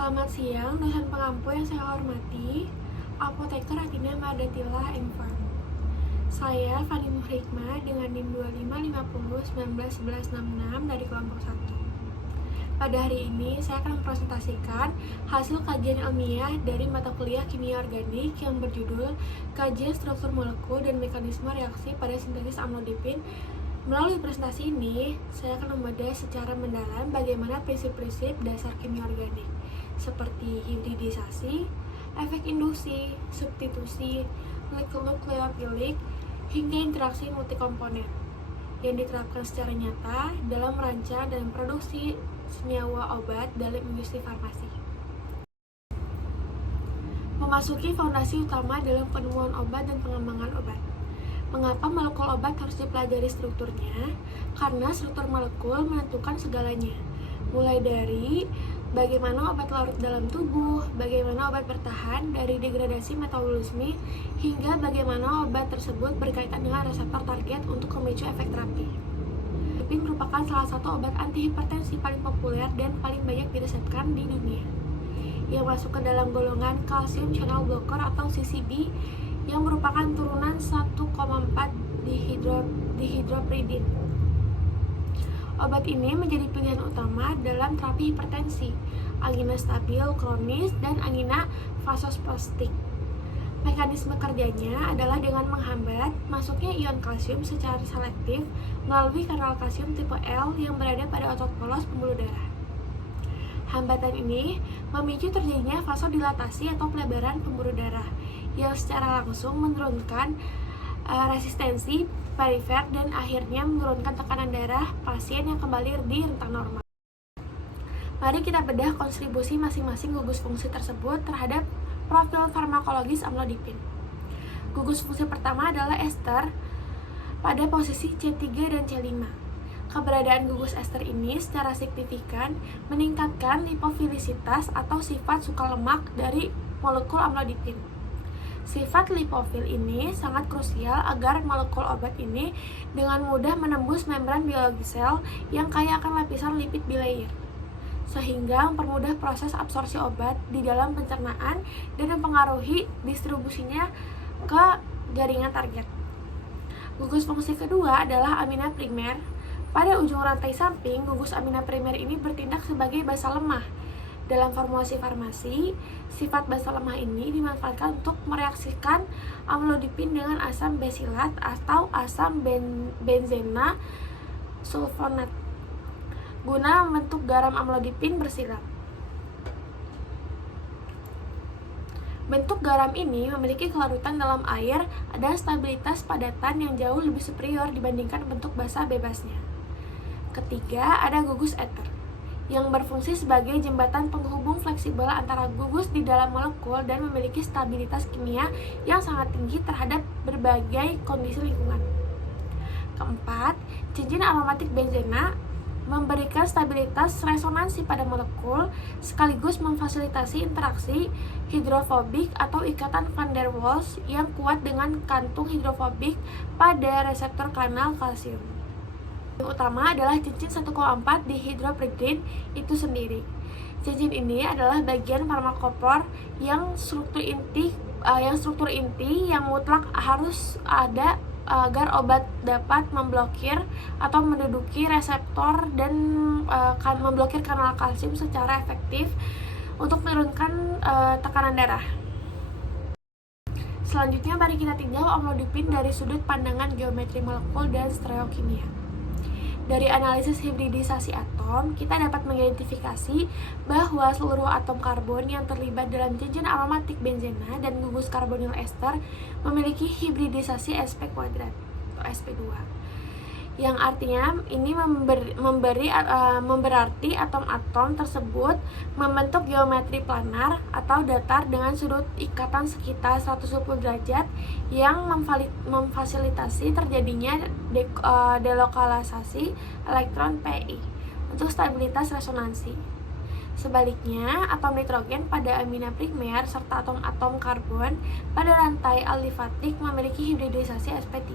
Selamat siang, dosen pengampu yang saya hormati, Apoteker Atina Mardatila M.Farm. Saya Fani Muhrikma dengan NIM 2550191166 dari kelompok 1. Pada hari ini, saya akan mempresentasikan hasil kajian ilmiah dari mata kuliah Kimia Organik yang berjudul Kajian Struktur Molekul dan Mekanisme Reaksi pada Sintesis Amlodipin. Melalui presentasi ini, saya akan membedah secara mendalam bagaimana prinsip-prinsip dasar kimia organik, seperti hibridisasi, efek induksi, substitusi, nukleofilik, hingga interaksi multikomponen yang diterapkan secara nyata dalam merancang dan produksi senyawa obat dalam industri farmasi. Memasuki fondasi utama dalam penemuan obat dan pengembangan obat. Mengapa molekul obat harus dipelajari strukturnya? Karena struktur molekul menentukan segalanya, mulai dari bagaimana obat larut dalam tubuh, bagaimana obat bertahan dari degradasi metabolisme, hingga bagaimana obat tersebut berkaitan dengan reseptor target untuk memicu efek terapi. Amlodipin merupakan salah satu obat antihipertensi paling populer dan paling banyak diresepkan di dunia, yang masuk ke dalam golongan calcium channel blocker atau CCB, yang merupakan turunan 1,4 dihidropridin. Obat ini menjadi pilihan utama dalam terapi hipertensi, angina stabil kronis, dan angina vasospastik. Mekanisme kerjanya adalah dengan menghambat masuknya ion kalsium secara selektif melalui kanal kalsium tipe L yang berada pada otot polos pembuluh darah. Hambatan ini memicu terjadinya vasodilatasi atau pelebaran pembuluh darah yang secara langsung menurunkan resistensi perifer dan akhirnya menurunkan tekanan darah pasien yang kembali di rentang normal. Mari kita bedah kontribusi masing-masing gugus fungsi tersebut terhadap profil farmakologis amlodipin. Gugus fungsi pertama adalah ester pada posisi C3 dan C5. Keberadaan gugus ester ini secara signifikan meningkatkan lipofilisitas atau sifat suka lemak dari molekul amlodipin. Sifat lipofil ini sangat krusial agar molekul obat ini dengan mudah menembus membran biologi sel yang kaya akan lapisan lipid bilayer, sehingga mempermudah proses absorpsi obat di dalam pencernaan dan mempengaruhi distribusinya ke jaringan target. Gugus fungsi kedua adalah amina primer. Pada ujung rantai samping, gugus amina primer ini bertindak sebagai basa lemah. Dalam formulasi farmasi, sifat basa lemah ini dimanfaatkan untuk mereaksikan amlodipin dengan asam besilat atau asam benzena sulfonat guna membentuk garam amlodipin bersilat. Bentuk garam ini memiliki kelarutan dalam air dan stabilitas padatan yang jauh lebih superior dibandingkan bentuk basa bebasnya. Ketiga, ada gugus eter yang berfungsi sebagai jembatan penghubung fleksibel antara gugus di dalam molekul dan memiliki stabilitas kimia yang sangat tinggi terhadap berbagai kondisi lingkungan. Keempat, cincin aromatik benzena memberikan stabilitas resonansi pada molekul sekaligus memfasilitasi interaksi hidrofobik atau ikatan van der Waals yang kuat dengan kantung hidrofobik pada reseptor kanal kalsium. Yang utama adalah cincin 1,4 dihidropridin itu sendiri. Cincin ini adalah bagian farmakopor yang struktur inti yang mutlak harus ada agar obat dapat memblokir atau menduduki reseptor dan memblokir kanal kalsium secara efektif untuk menurunkan tekanan darah. Selanjutnya mari kita tinjau amlodipin dari sudut pandangan geometri molekul dan stereokimia. Dari analisis hibridisasi atom, kita dapat mengidentifikasi bahwa seluruh atom karbon yang terlibat dalam cincin aromatik benzena dan gugus karbonil ester memiliki hibridisasi sp kuadrat atau sp2, yang artinya ini memberarti atom-atom tersebut membentuk geometri planar atau datar dengan sudut ikatan sekitar 120 derajat yang memfasilitasi terjadinya delokalisasi elektron pi untuk stabilitas resonansi. Sebaliknya, atom nitrogen pada amina primer serta atom-atom karbon pada rantai alifatik memiliki hibridisasi sp3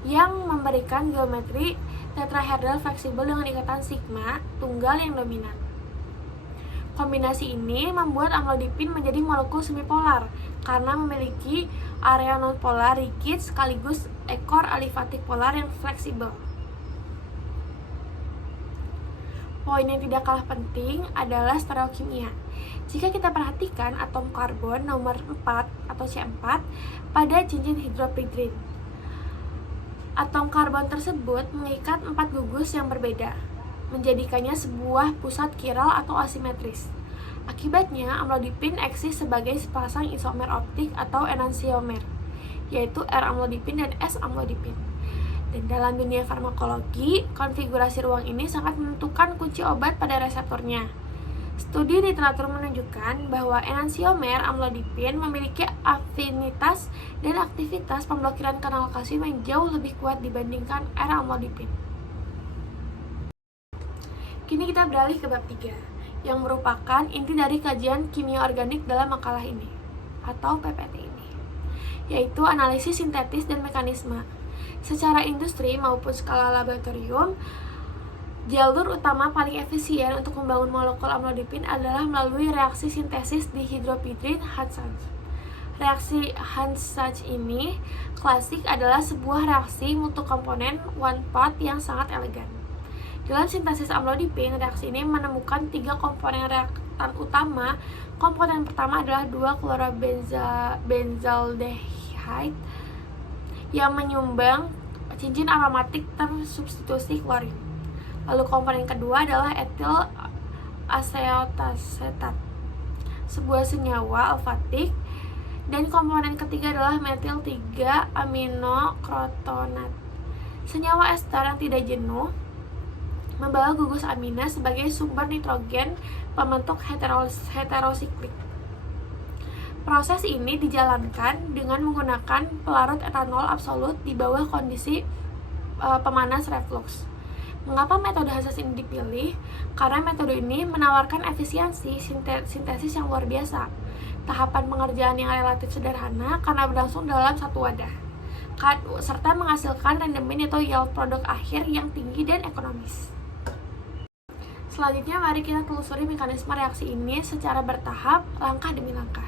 yang memberikan geometri tetrahedral fleksibel dengan ikatan sigma tunggal yang dominan. Kombinasi ini membuat amlodipin menjadi molekul semipolar karena memiliki area nonpolar rigid sekaligus ekor alifatik polar yang fleksibel. Poin yang tidak kalah penting adalah stereokimia. Jika kita perhatikan atom karbon nomor 4 atau C4 pada cincin hidropidrin, atom karbon tersebut mengikat 4 gugus yang berbeda, menjadikannya sebuah pusat kiral atau asimetris. Akibatnya, amlodipin eksis sebagai sepasang isomer optik atau enantiomer, yaitu R-amlodipin dan S-amlodipin. Dan dalam dunia farmakologi, konfigurasi ruang ini sangat menentukan kunci obat pada reseptornya. Studi literatur menunjukkan bahwa enantiomer amlodipin memiliki afinitas dan aktivitas pemblokiran kanal kalsium yang jauh lebih kuat dibandingkan R-amlodipin. Kini kita beralih ke bab 3, yang merupakan inti dari kajian kimia organik dalam makalah ini, atau PPT ini, yaitu analisis sintetis dan mekanisme. Secara industri maupun skala laboratorium, jalur utama paling efisien untuk membangun molekul amlodipin adalah melalui reaksi sintesis dihidropidrin Hansach. Reaksi Hansach ini klasik adalah sebuah reaksi multi-komponen one part yang sangat elegan. Dalam sintesis amlodipin, reaksi ini menemukan 3 komponen reaktan utama. Komponen pertama adalah 2-chlorobenzaldehyde yang menyumbang cincin aromatik tersubstitusi klorin. Lalu komponen kedua adalah etil aseotasetat, sebuah senyawa alfatik, dan komponen ketiga adalah metil 3 aminokrotonat, senyawa ester yang tidak jenuh membawa gugus amina sebagai sumber nitrogen pembentuk heterosiklik. Proses ini dijalankan dengan menggunakan pelarut etanol absolut di bawah kondisi pemanas reflux. Mengapa metode Hansach ini dipilih? Karena metode ini menawarkan efisiensi sintesis yang luar biasa, tahapan pengerjaan yang relatif sederhana karena berlangsung dalam satu wadah, serta menghasilkan rendemen atau yield produk akhir yang tinggi dan ekonomis. Selanjutnya, mari kita telusuri mekanisme reaksi ini secara bertahap, langkah demi langkah.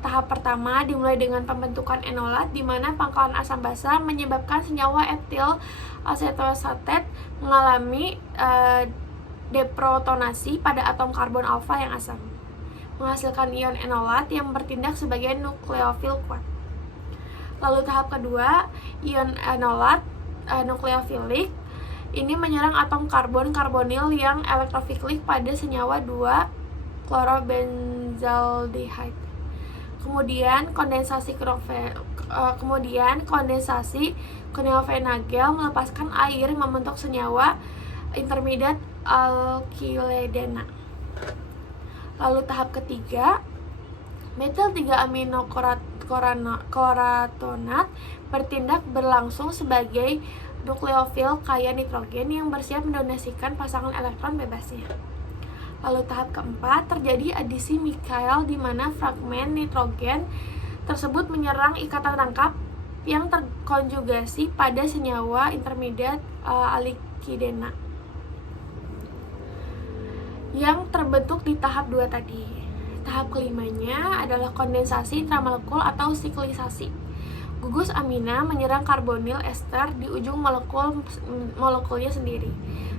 Tahap pertama dimulai dengan pembentukan enolat, di mana pangkalan asam basa menyebabkan senyawa etil asetoasetat mengalami deprotonasi pada atom karbon alfa yang asam, menghasilkan ion enolat yang bertindak sebagai nukleofil kuat. Lalu tahap kedua, ion enolat nukleofilik ini menyerang atom karbon karbonil yang elektrofilik pada senyawa 2-chlorobenzaldehyde. Kemudian kondensasi Knoevenagel melepaskan air membentuk senyawa intermediate alkyledena. Lalu tahap ketiga, metil 3 aminokloratonat bertindak berlangsung sebagai nukleofil kaya nitrogen yang bersiap mendonasikan pasangan elektron bebasnya. Lalu tahap keempat, terjadi adisi Michael di mana fragmen nitrogen tersebut menyerang ikatan rangkap yang terkonjugasi pada senyawa intermediate alkidena yang terbentuk di tahap 2 tadi. Tahap kelimanya adalah kondensasi intramolekul atau siklisasi. Gugus amina menyerang karbonil ester di ujung molekulnya sendiri,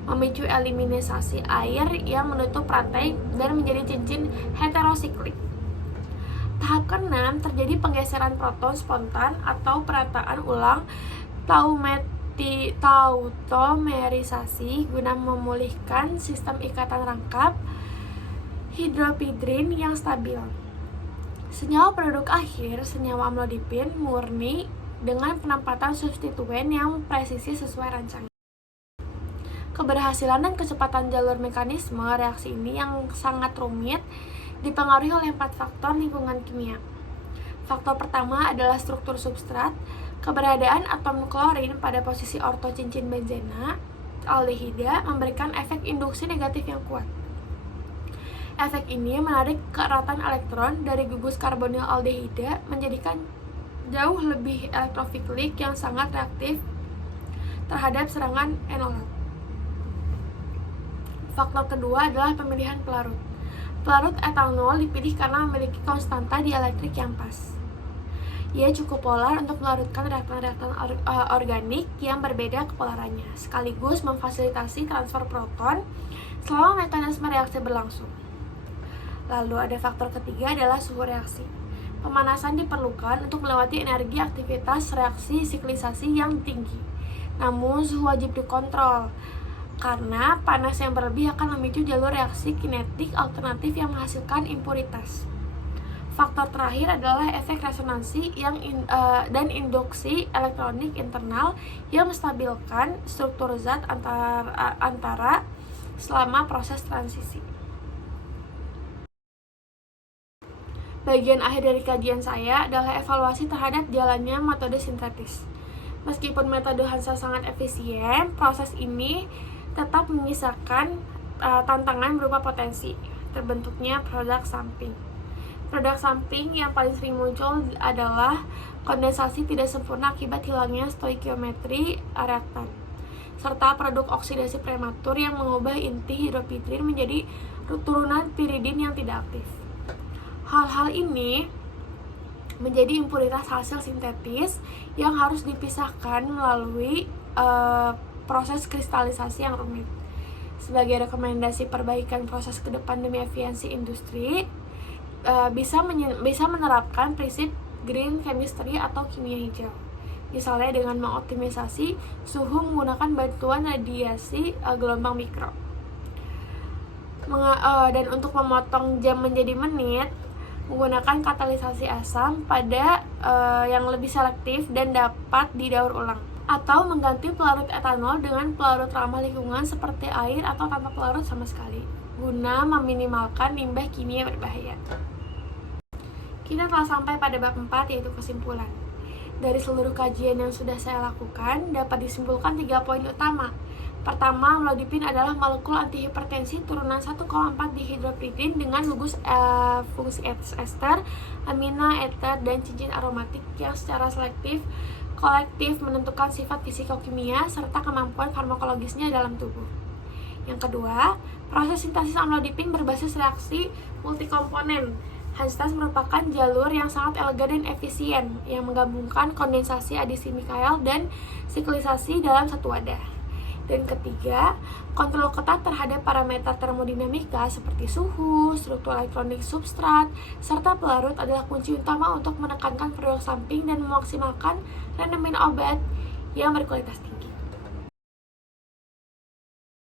memicu eliminasi air yang menutup rantai dan menjadi cincin heterosiklik. Tahap ke-6, terjadi penggeseran proton spontan atau perataan ulang tautomerisasi guna memulihkan sistem ikatan rangkap hidropidrin yang stabil. Senyawa produk akhir, senyawa amlodipin murni dengan penempatan substituen yang presisi sesuai rancangan. Keberhasilan dan kecepatan jalur mekanisme reaksi ini yang sangat rumit dipengaruhi oleh 4 faktor lingkungan kimia. Faktor pertama adalah struktur substrat. Keberadaan atom klorin pada posisi orto cincin benzena aldehida memberikan efek induksi negatif yang kuat. Efek ini menarik keeratan elektron dari gugus karbonil aldehida, menjadikan jauh lebih elektrofilik yang sangat reaktif terhadap serangan enolat. Faktor kedua adalah pemilihan pelarut. Pelarut etanol dipilih karena memiliki konstanta dielektrik yang pas. Ia cukup polar untuk melarutkan reaktan-reaktan organik yang berbeda kepolarannya, sekaligus memfasilitasi transfer proton selama mekanisme reaksi berlangsung. Lalu ada faktor ketiga adalah suhu reaksi. Pemanasan diperlukan untuk melewati energi aktivitas reaksi siklisasi yang tinggi. Namun suhu wajib dikontrol, karena panas yang berlebih akan memicu jalur reaksi kinetik alternatif yang menghasilkan impuritas. Faktor terakhir adalah efek resonansi dan induksi elektronik internal yang menstabilkan struktur zat antara selama proses transisi. Bagian akhir dari kajian saya adalah evaluasi terhadap jalannya metode sintetis. Meskipun metode Hansa sangat efisien, proses ini tetap menyisakan tantangan berupa potensi terbentuknya produk samping. Produk samping yang paling sering muncul adalah kondensasi tidak sempurna akibat hilangnya stoikiometri reaktan, serta produk oksidasi prematur yang mengubah inti hidropitrin menjadi turunan piridin yang tidak aktif. Hal-hal ini menjadi impuritas hasil sintetis yang harus dipisahkan melalui proses kristalisasi yang rumit. Sebagai rekomendasi perbaikan proses ke depan demi efisiensi industri, bisa menerapkan prinsip green chemistry atau kimia hijau. Misalnya dengan mengoptimisasi suhu menggunakan bantuan radiasi gelombang mikro. Dan untuk memotong jam menjadi menit, menggunakan katalisasi asam pada yang lebih selektif dan dapat didaur ulang. Atau mengganti pelarut etanol dengan pelarut ramah lingkungan seperti air atau tanpa pelarut sama sekali, guna meminimalkan limbah kimia berbahaya. Kita telah sampai pada bab 4, yaitu kesimpulan. Dari seluruh kajian yang sudah saya lakukan, dapat disimpulkan 3 poin utama. Pertama, amlodipin adalah molekul antihipertensi turunan 1,4 dihidropyridin dengan gugus fungsi ester, amina, eter, dan cincin aromatik yang secara kolektif menentukan sifat fisikokimia serta kemampuan farmakologisnya dalam tubuh. Yang kedua, proses sintesis amlodipin berbasis reaksi multikomponen. Hanstase merupakan jalur yang sangat elegan dan efisien yang menggabungkan kondensasi adisi Michael dan siklisasi dalam satu wadah. Dan ketiga, kontrol ketat terhadap parameter termodinamika seperti suhu, struktur elektronik substrat, serta pelarut adalah kunci utama untuk menekankan produk samping dan memaksimalkan rendemen obat yang berkualitas tinggi.